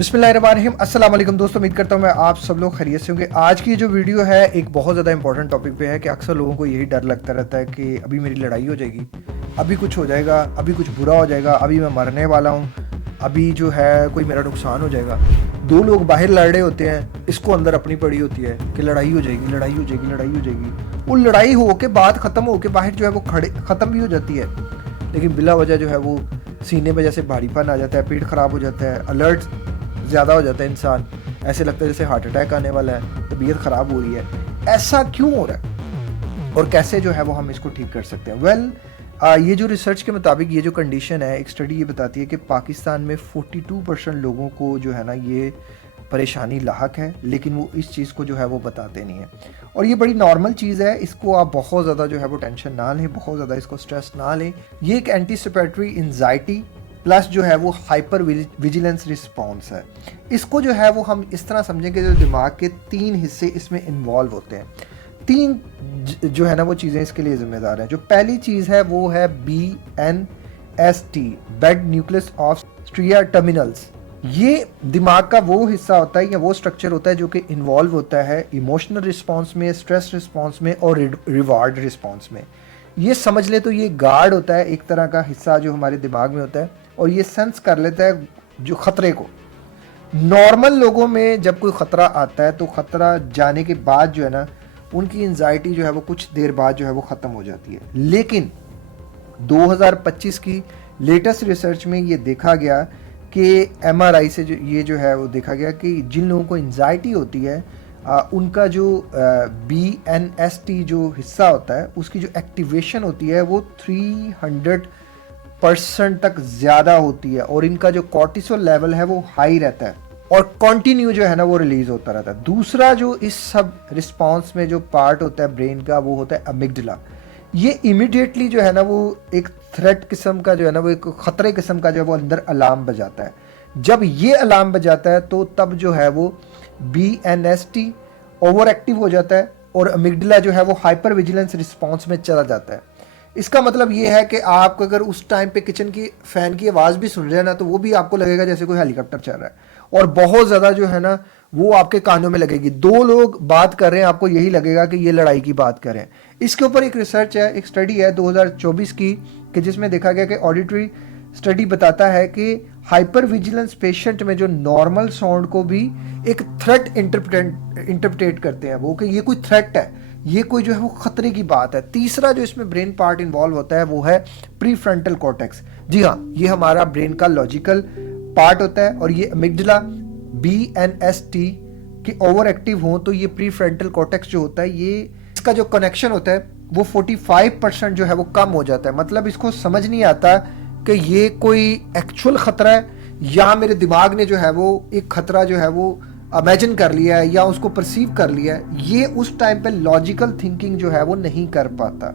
बिस्मिल्लाहिर्रहमानिर्रहीम। अस्सलाम वालेकुम दोस्तों, उम्मीद करता हूँ मैं आप सब लोग खैरियत से होंगे। आज की जो वीडियो है एक बहुत ज़्यादा इंपॉर्टेंट टॉपिक पे है कि अक्सर लोगों को यही डर लगता रहता है कि अभी मेरी लड़ाई हो जाएगी, अभी कुछ हो जाएगा, अभी कुछ बुरा हो जाएगा, अभी मैं मरने वाला हूँ, अभी जो है कोई मेरा नुकसान हो जाएगा। दो लोग बाहर लड़ रहे होते हैं, इसको अंदर अपनी पड़ी होती है कि लड़ाई हो जाएगी, लड़ाई हो जाएगी, लड़ाई हो जाएगी। वो लड़ाई हो के बात ख़त्म हो के बाहर जो है वो ख़त्म भी हो जाती है, लेकिन बिला वजह जो है वो सीने में जैसे भारीपन आ जाता है, पेट ख़राब हो जाता है, अलर्ट ज़्यादा हो जाता है इंसान, ऐसे लगता है जैसे हार्ट अटैक आने वाला है, तबीयत ख़राब हो रही है। ऐसा क्यों हो रहा है और कैसे जो है वो हम इसको ठीक कर सकते हैं? ये जो रिसर्च के मुताबिक ये जो कंडीशन है, एक स्टडी ये बताती है कि पाकिस्तान में 42% लोगों को जो है ना ये परेशानी लाहक है, लेकिन वो इस चीज़ को जो है वो बताते नहीं हैं। और ये बड़ी नॉर्मल चीज़ है, इसको आप बहुत ज़्यादा जो है वो टेंशन ना लें, बहुत ज़्यादा इसको स्ट्रेस ना लें। ये एक एंटीसिपेटरी एंजाइटी प्लस जो है वो हाइपर विजिलेंस रिस्पॉन्स है। इसको जो है वो हम इस तरह समझें कि जो दिमाग के 3 हिस्से इसमें इन्वॉल्व होते हैं। 3 जो है ना वो चीज़ें इसके लिए ज़िम्मेदार हैं। जो पहली चीज़ है वो है BNST, bed nucleus of stria terminalis. ये दिमाग का वो हिस्सा होता है या वो स्ट्रक्चर होता है जो कि इन्वॉल्व होता है इमोशनल रिस्पॉन्स में, स्ट्रेस रिस्पॉन्स में और रिवार्ड रिस्पॉन्स में। ये समझ ले तो ये गार्ड होता है, एक तरह का हिस्सा जो हमारे दिमाग में होता है, और ये सेंस कर लेता है जो ख़तरे को। नॉर्मल लोगों में जब कोई ख़तरा आता है तो ख़तरा जाने के बाद जो है ना उनकी एंजाइटी जो है वो कुछ देर बाद जो है वो ख़त्म हो जाती है। लेकिन 2025 की लेटेस्ट रिसर्च में ये देखा गया कि MRI से ये जो है वो देखा गया कि जिन लोगों को एंजाइटी होती है उनका जो BNST जो हिस्सा होता है उसकी जो एक्टिवेशन होती है वो 300% तक ज़्यादा होती है, और इनका जो कॉर्टिसोल लेवल है वो हाई रहता है और कंटिन्यू जो है ना वो रिलीज होता रहता है। दूसरा जो इस सब रिस्पांस में जो पार्ट होता है ब्रेन का वो होता है अमिगडला। ये इमिडिएटली जो है ना वो एक थ्रेट किस्म का जो है ना वो एक ख़तरे किस्म का जो है वो अंदर अलार्म बजाता है। जब ये अलार्म बजाता है तो तब जो है वो BNST ओवर एक्टिव हो जाता है और अमिगडला जो है वो हाइपर विजिलेंस रिस्पॉन्स में चला जाता है। इसका मतलब ये है कि आप अगर उस टाइम पे किचन की फ़ैन की आवाज़ भी सुन रहे हैं ना तो वो भी आपको लगेगा जैसे कोई हेलीकॉप्टर चल रहा है, और बहुत ज़्यादा जो है ना वो आपके कानों में लगेगी। दो लोग बात कर रहे हैं, आपको यही लगेगा कि ये लड़ाई की बात कर रहे हैं। इसके ऊपर एक रिसर्च है, एक स्टडी है 2024 की, कि जिसमें देखा गया कि ऑडिटरी स्टडी बताता है कि हाइपर विजिलेंस पेशेंट में जो नॉर्मल साउंड को भी एक थ्रेट इंटरप्रेट करते हैं वो, कि ये कोई थ्रेट है, ये कोई जो है वो खतरे की बात है। तीसरा जो इसमें ब्रेन पार्ट इन्वॉल्व होता है वो है प्रीफ्रंटल कॉर्टेक्स। जी हाँ, ये हमारा ब्रेन का लॉजिकल पार्ट होता है, और ये अमिगडला BNST के ओवर एक्टिव हो तो ये प्रीफ्रंटल कॉर्टेक्स जो होता है ये इसका जो कनेक्शन होता है वो 45% जो है वो कम हो जाता है। मतलब इसको समझ नहीं आता कि ये कोई एक्चुअल खतरा है या मेरे दिमाग ने जो है वो एक खतरा जो है वो इमेजिन कर लिया है या उसको परसीव कर लिया है। ये उस टाइम पे लॉजिकल थिंकिंग जो है वो नहीं कर पाता।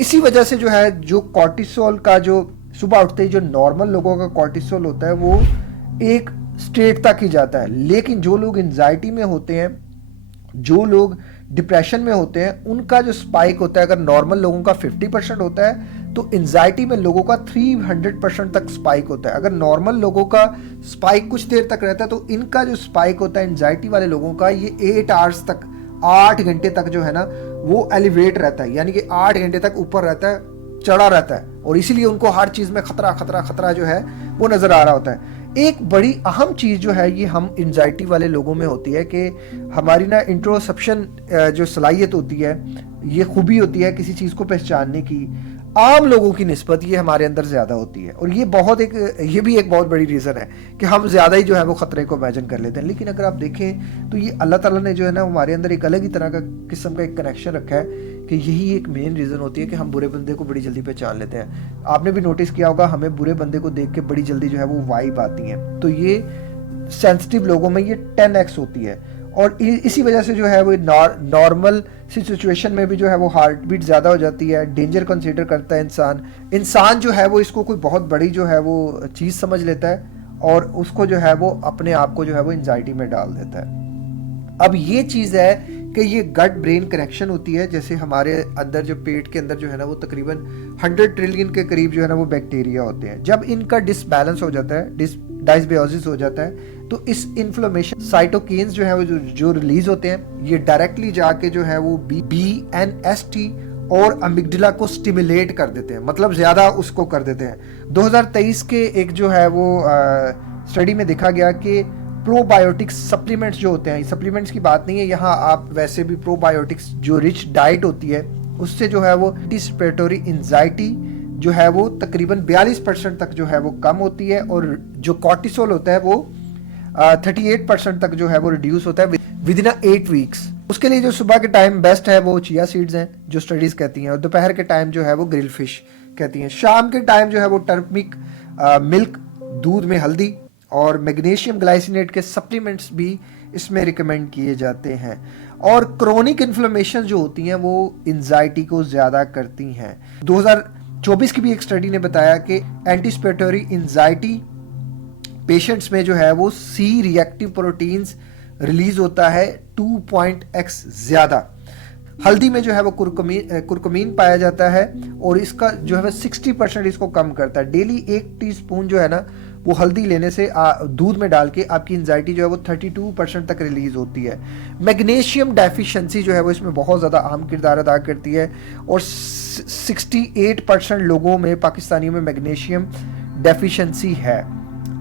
इसी वजह से जो है जो कॉर्टिसोल का जो सुबह उठते ही जो नॉर्मल लोगों का कॉर्टिसोल होता है वो एक स्टेट तक ही जाता है, लेकिन जो लोग एंजाइटी में होते हैं, जो लोग डिप्रेशन में होते हैं, उनका जो स्पाइक होता है, अगर नॉर्मल लोगों का 50% होता है तो एंजाइटी में लोगों का 300% तक स्पाइक होता है। अगर नॉर्मल लोगों का स्पाइक कुछ देर तक रहता है तो इनका जो स्पाइक होता है एंजाइटी वाले लोगों का ये 8 आवर्स तक, 8 घंटे तक जो है ना वो एलिवेट रहता है, यानी कि 8 घंटे तक ऊपर रहता है, चढ़ा रहता है, और इसीलिए उनको हर चीज़ में खतरा खतरा खतरा जो है वो नज़र आ रहा होता है। एक बड़ी अहम चीज़ जो है ये हम एंजाइटी वाले लोगों में होती है कि हमारी ना इंट्रोसेप्शन जो सलाहियत होती है, ये खूबी होती है किसी चीज़ को पहचानने की, आम लोगों की निस्बत ये हमारे अंदर ज़्यादा होती है। और ये भी एक बहुत बड़ी रीज़न है कि हम ज़्यादा ही जो है वो ख़तरे को इमेजिन कर लेते हैं। लेकिन अगर आप देखें तो ये अल्लाह ताला ने जो है ना हमारे अंदर एक अलग ही तरह का किस्म का एक कनेक्शन रखा है कि यही एक मेन रीज़न होती है कि हम बुरे बंदे को बड़ी जल्दी पहचान लेते हैं। आपने भी नोटिस किया होगा, हमें बुरे बंदे को देख के बड़ी जल्दी जो है वो वाइब आती है, तो ये सेंसिटिव लोगों में ये 10x होती है। और इसी वजह से जो है वो नॉर्मल सिचुएशन में भी जो है वो हार्ट बीट ज़्यादा हो जाती है, डेंजर कंसीडर करता है इंसान जो है वो इसको कोई बहुत बड़ी जो है वो चीज़ समझ लेता है और उसको जो है वो अपने आप को जो है वो एंजाइटी में डाल देता है। अब ये चीज़ है कि ये गट ब्रेन कनेक्शन होती है, जैसे हमारे अंदर जो पेट के अंदर जो है ना वो तकरीबन 100 ट्रिलियन के करीब जो है ना वो बैक्टीरिया होते हैं। जब इनका डिसबैलेंस हो जाता है, डिसबायोसिस हो जाता है, तो इस इन्फ्लेमेशन साइटोकिन्स जो है वो जो रिलीज होते हैं, ये डायरेक्टली जाके जो है वो BNST और अमिगडाला को स्टिमुलेट कर देते हैं, मतलब ज्यादा उसको कर देते हैं। 2023 के एक जो है वो स्टडी में देखा गया कि प्रोबायोटिक्स सप्लीमेंट्स जो होते हैं, सप्लीमेंट्स की बात नहीं है यहाँ, आप वैसे भी प्रोबायोटिक्स जो रिच डाइट होती है उससे जो है वो एंटीसिपेटरी एंजाइटी जो है वो तकरीबन 42% तक जो है वो कम होती है, और जो कॉर्टिसोल होता है वो 38% तक जो है वो रिड्यूस होता है विद इन 8 वीक्स। उसके लिए जो सुबह के टाइम बेस्ट है वो चिया सीड्स हैं जो स्टडीज कहती हैं, और दोपहर के टाइम जो है वो ग्रिल फिश कहती हैं। शाम के टाइम जो है वो टर्मरिक मिल्क, दूध में हल्दी और मैग्नीशियम ग्लाइसिनेट के सप्लीमेंट्स भी इसमें रिकमेंड किए जाते हैं। और क्रोनिक इन्फ्लेमेशन जो होती हैं वो एंजाइटी को ज़्यादा करती हैं। 2024 की भी एक स्टडी ने बताया कि एंटीसिपेटरी एंजाइटी पेशेंट्स में जो है वो C रिएक्टिव प्रोटीन्स रिलीज होता है 2.x ज्यादा। हल्दी में जो है वो कुरकुमीन पाया जाता है और इसका जो है 60% इसको कम करता है। डेली 1 टीस्पून जो है ना वो हल्दी लेने से दूध में डाल के आपकी एंजाइटी जो है वो 32% तक रिलीज होती है। मैग्नीशियम डेफिशिएंसी जो है वो इसमें बहुत ज़्यादा अहम किरदार अदा करती है, और 68% लोगों में, पाकिस्तानियों में मैग्नीशियम डेफिशिएंसी है,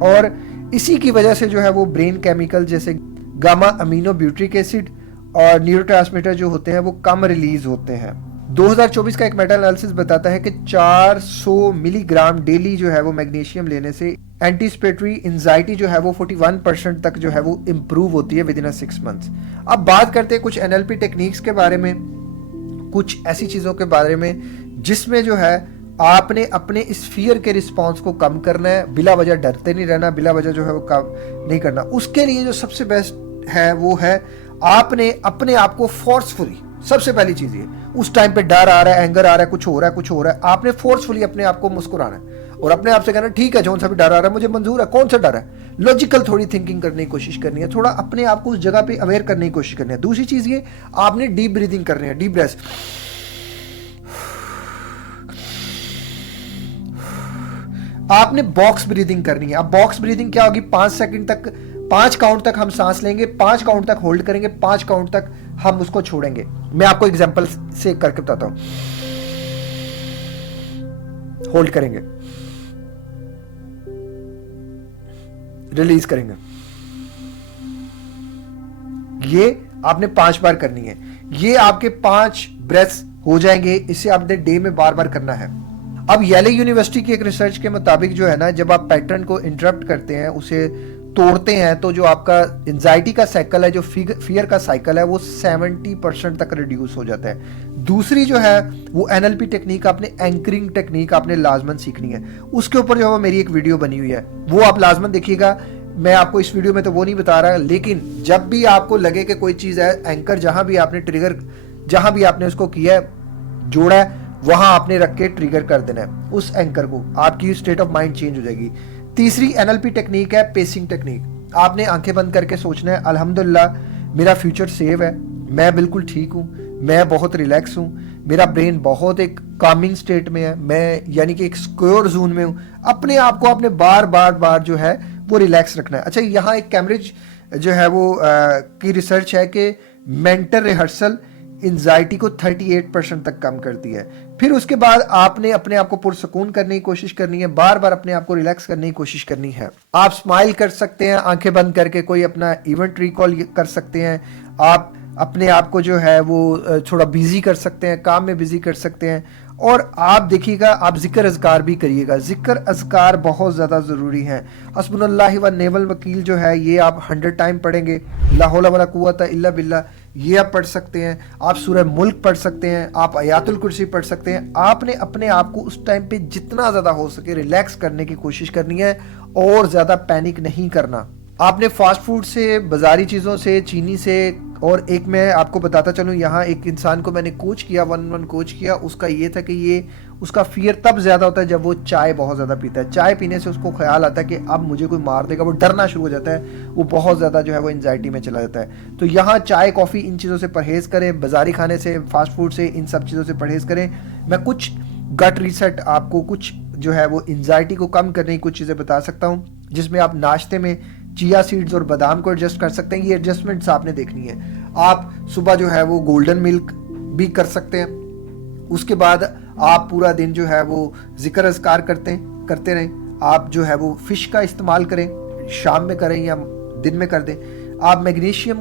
और इसी की वजह से जो है वो ब्रेन केमिकल जैसे गामा अमीनो ब्यूट्रिक एसिड और न्यूरोट्रांसमीटर जो होते हैं वो कम रिलीज होते हैं। 2024 का एक मेटा एनालिसिस बताता है कि 400 मिलीग्राम डेली जो है वो मैग्नीशियम लेने से एंटीसिपेटरी एंजाइटी जो है वो 41% तक जो है वो इम्प्रूव होती है विद इन 6 मंथ्स। अब बात करते हैं कुछ NLP टेक्निक्स के बारे में, कुछ ऐसी चीज़ों के बारे में जिसमें जो है आपने अपने इस फियर के रिस्पॉन्स को कम करना है, बिला वजह डरते नहीं रहना, बिला वजह जो है वो काम नहीं करना। उसके लिए जो सबसे बेस्ट है वो है आपने अपने आप को फोर्सफुली, सबसे पहली चीज ये, उस टाइम पे डर आ रहा है, एंगर आ रहा है, कुछ हो रहा है, आपने फोर्सफुली अपने आप को मुस्कुराना है और अपने आप से कहना ठीक है, जो सा भी डर आ रहा है मुझे मंजूर है, कौन सा डर है। लॉजिकल थोड़ी थिंकिंग करने की कोशिश करनी है, थोड़ा अपने आप को उस जगह पे अवेयर करने की कोशिश करनी है। दूसरी चीज ये, आपने डीप ब्रीदिंग करनी है, डीप ब्रेथ। आपने बॉक्स ब्रीदिंग करनी है। अब बॉक्स ब्रीदिंग क्या होगी, 5 सेकंड तक, 5 काउंट तक हम सांस लेंगे, 5 काउंट तक होल्ड करेंगे, 5 काउंट तक हम उसको छोड़ेंगे। मैं आपको एग्जांपल से करके बताता हूं। होल्ड करेंगे, रिलीज करेंगे, ये आपने 5 बार करनी है। ये आपके 5 ब्रेथ्स हो जाएंगे। इसे आपने डे में बार बार करना है। अब येले यूनिवर्सिटी की एक रिसर्च के मुताबिक जो है ना, जब आप पैटर्न को इंटरप्ट करते हैं, उसे तोड़ते हैं, तो जो आपका एंजाइटी का साइकिल है, जो फियर का साइकिल है, वो 70% तक रिड्यूस हो जाता है। दूसरी जो है वो NLP टेक्निक, आपने एंकरिंग टेक्निक आपने लाजमन सीखनी है। उसके ऊपर जो है मेरी एक वीडियो बनी हुई है, वो आप लाजमन देखिएगा। मैं आपको इस वीडियो में तो वो नहीं बता रहा, लेकिन जब भी आपको लगे कि कोई चीज़ है, एंकर जहां भी आपने ट्रिगर, जहां भी आपने उसको किया है, जोड़ा है, वहां आपने रख के ट्रिगर कर देना है उस एंकर को, आपकी स्टेट ऑफ माइंड चेंज हो जाएगी। तीसरी NLP टेक्निक है पेसिंग टेक्निक। आपने आंखें बंद करके सोचना है, अल्हम्दुलिल्लाह मेरा फ्यूचर सेव है, मैं बिल्कुल ठीक हूँ, मैं बहुत रिलैक्स हूँ, मेरा ब्रेन बहुत एक कामिंग स्टेट में है, मैं यानी कि एक सिक्योर जोन में हूँ। अपने आप को आपने बार बार बार जो है वो रिलैक्स रखना है। अच्छा, यहाँ एक कैम्ब्रिज जो है वो की रिसर्च है कि मेंटल रिहर्सल एंजाइटी को 38% तक कम करती है। फिर उसके बाद आपने अपने आप को पुरसकून करने की कोशिश करनी है, बार बार अपने आप को रिलैक्स करने की कोशिश करनी है। आप स्माइल कर सकते हैं आंखें बंद करके, कोई अपना इवेंट रिकॉल कर सकते हैं, आप अपने आप को जो है वो थोड़ा बिजी कर सकते हैं, काम में बिजी कर सकते हैं। और आप देखिएगा, आप जिक्र अज़कार भी करिएगा। जिक्र अज़कार बहुत ज़्यादा ज़रूरी है। हस्बुनल्लाहि व नेवल वकील जो है ये आप 100 टाइम पढ़ेंगे। ला हौला वला कुव्वता इल्ला बिल्लाह ये आप पढ़ सकते हैं। आप सूरह मुल्क पढ़ सकते हैं, आप आयातुल कुर्सी पढ़ सकते हैं। आपने अपने आप को उस टाइम पे जितना ज़्यादा हो सके रिलैक्स करने की कोशिश करनी है और ज़्यादा पैनिक नहीं करना। आपने फास्ट फूड से, बाजारी चीज़ों से, चीनी से, और एक मैं आपको बताता चलूँ, यहाँ एक इंसान को मैंने कोच किया, 1-1 कोच किया। उसका ये था कि ये उसका फियर तब ज़्यादा होता है जब वो चाय बहुत ज़्यादा पीता है। चाय पीने से उसको ख्याल आता है कि अब मुझे कोई मार देगा, वो डरना शुरू हो जाता है, वो बहुत ज़्यादा जो है वो एंजाइटी में चला जाता है। तो यहाँ चाय, कॉफ़ी, इन चीज़ों से परहेज़ करें, बाजारी खाने से, फास्ट फूड से, इन सब चीज़ों से परहेज़ करें। मैं कुछ गट रीसेट आपको, कुछ जो है वो एंजाइटी को कम करने की कुछ चीज़ें बता सकता हूँ, जिसमें आप नाश्ते में चिया सीड्स और बादाम को एडजस्ट कर सकते हैं। ये एडजस्टमेंट्स आपने देखनी है। आप सुबह जो है वो गोल्डन मिल्क भी कर सकते हैं। उसके बाद आप पूरा दिन जो है वो जिक्र अज़कार करते रहें। आप जो है वो फिश का इस्तेमाल करें, शाम में करें या दिन में कर दें। आप मैग्नीशियम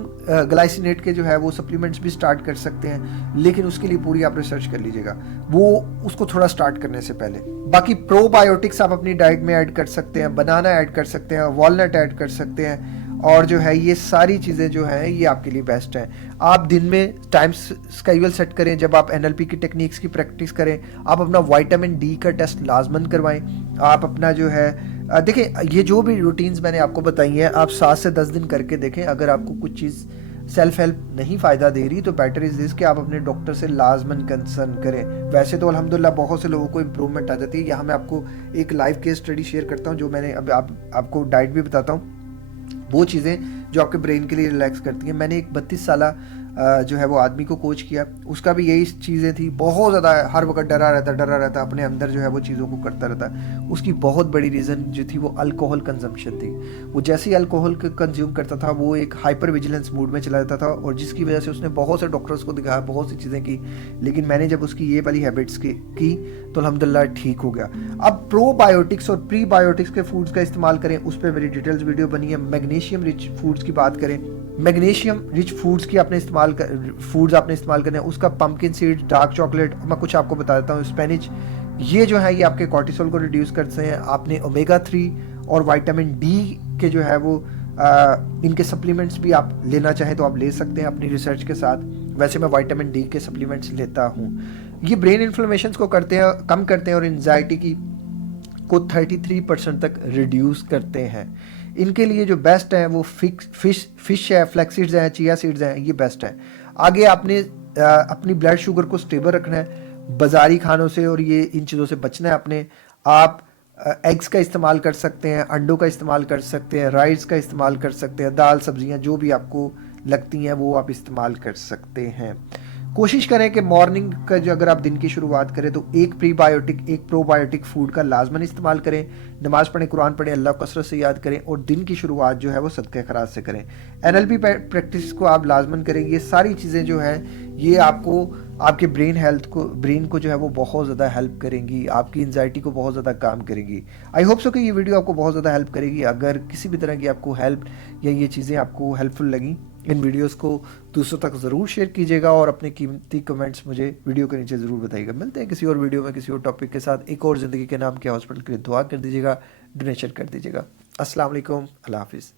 ग्लाइसिनेट के जो है वो सप्लीमेंट्स भी स्टार्ट कर सकते हैं, लेकिन उसके लिए पूरी आप रिसर्च कर लीजिएगा वो उसको थोड़ा स्टार्ट करने से पहले। बाकी प्रोबायोटिक्स आप अपनी डाइट में ऐड कर सकते हैं, बनाना ऐड कर सकते हैं, वॉलनट ऐड कर सकते हैं, और जो है ये सारी चीज़ें जो हैं ये आपके लिए बेस्ट हैं। आप दिन में टाइम स्केड्यूल सेट करें, जब आप एनएलपी की टेक्निक्स की प्रैक्टिस करें। आप अपना विटामिन डी का टेस्ट लाजमन करवाएं। आप अपना जो है देखिए, ये जो भी रूटीन्स मैंने आपको बताई हैं, आप 7 से 10 दिन करके देखें। अगर आपको कुछ चीज़ सेल्फ हेल्प नहीं फ़ायदा दे रही तो बेटर इज़ दिस कि आप अपने डॉक्टर से लाजमन कंसर्न करें। वैसे तो अल्हम्दुलिल्लाह बहुत से लोगों को इम्प्रूवमेंट आ जाती है। यहाँ मैं आपको एक लाइव केस स्टडी शेयर करता हूँ, जो मैंने अब आपको डाइट भी बताता हूँ, वो चीज़ें जो आपके ब्रेन के लिए रिलैक्स करती हैं। मैंने एक 32 साल जो है वो आदमी को कोच किया, उसका भी यही चीज़ें थी। बहुत ज़्यादा हर वक्त डरा रहता, अपने अंदर जो है वो चीज़ों को करता रहता। उसकी बहुत बड़ी रीज़न जो थी वो अल्कोहल कंजम्पशन थी। वो जैसे ही अल्कोहल कंज्यूम करता था वो एक हाइपर विजिलेंस मूड में चला जाता था, और जिसकी वजह से उसने बहुत से डॉक्टर्स को दिखाया, बहुत सी चीज़ें की, लेकिन मैंने जब उसकी ये वाली हैबिट्स की तो अल्हम्दुलिल्लाह ठीक हो गया। अब प्रोबायोटिक्स और प्रीबायोटिक्स के फूड्स का इस्तेमाल करें, उस पर मेरी डिटेल्स वीडियो बनी है। मैग्नीशियम रिच फूड्स की बात करें, मैग्नीशियम रिच फूड्स की आपने इस्तेमाल करने हैं। उसका पंपकिन सीड, डार्क चॉकलेट, मैं कुछ आपको बता देता हूँ, स्पेनिच, ये जो है ये आपके कॉर्टिसोल को रिड्यूस करते हैं। आपने ओमेगा 3 और विटामिन डी के जो है वो इनके सप्लीमेंट्स भी आप लेना चाहें तो आप ले सकते हैं अपनी रिसर्च के साथ। वैसे मैं विटामिन डी के सप्लीमेंट्स लेता हूँ। ये ब्रेन इन्फ्लेमेशन को कम करते हैं और एंजाइटी को 33% तक रिड्यूस करते हैं। इनके लिए जो बेस्ट है वो फिश है, फ्लैक्स सीड्स हैं, चिया सीड्स हैं, ये बेस्ट है। आगे आपने अपनी ब्लड शुगर को स्टेबल रखना है, बाजारी खानों से और ये इन चीज़ों से बचना है अपने। आप एग्स का इस्तेमाल कर सकते हैं, अंडों का इस्तेमाल कर सकते हैं, राइस का इस्तेमाल कर सकते हैं, दाल सब्जियां जो भी आपको लगती हैं वो आप इस्तेमाल कर सकते हैं। कोशिश करें कि मॉर्निंग का जो अगर आप दिन की शुरुआत करें तो एक प्रीबायोटिक एक प्रोबायोटिक फूड का लाजमन इस्तेमाल करें। नमाज पढ़ें, कुरान पढ़ें, अल्लाह को कसरत से याद करें, और दिन की शुरुआत जो है वो सदक़े खैरात से करें। एनएलपी प्रैक्टिस को आप लाजमन करें। ये सारी चीज़ें जो हैं ये आपको आपके ब्रेन को जो है वो बहुत ज़्यादा हेल्प करेंगी, आपकी एंजाइटी को बहुत ज़्यादा काम करेंगी। आई होप सो कि ये वीडियो आपको बहुत ज़्यादा हेल्प करेगी। अगर किसी भी तरह की आपको हेल्प या ये चीज़ें आपको हेल्पफुल लगी, इन वीडियोस को दूसरों तक ज़रूर शेयर कीजिएगा और अपने कीमती कमेंट्स मुझे वीडियो के नीचे ज़रूर बताइएगा। मिलते हैं किसी और वीडियो में किसी और टॉपिक के साथ। एक और ज़िंदगी के नाम के हॉस्पिटल के लिए दुआ कर दीजिएगा, डोनेशन कर दीजिएगा। अस्सलाम वालेकुम, अल्लाह हाफिज़।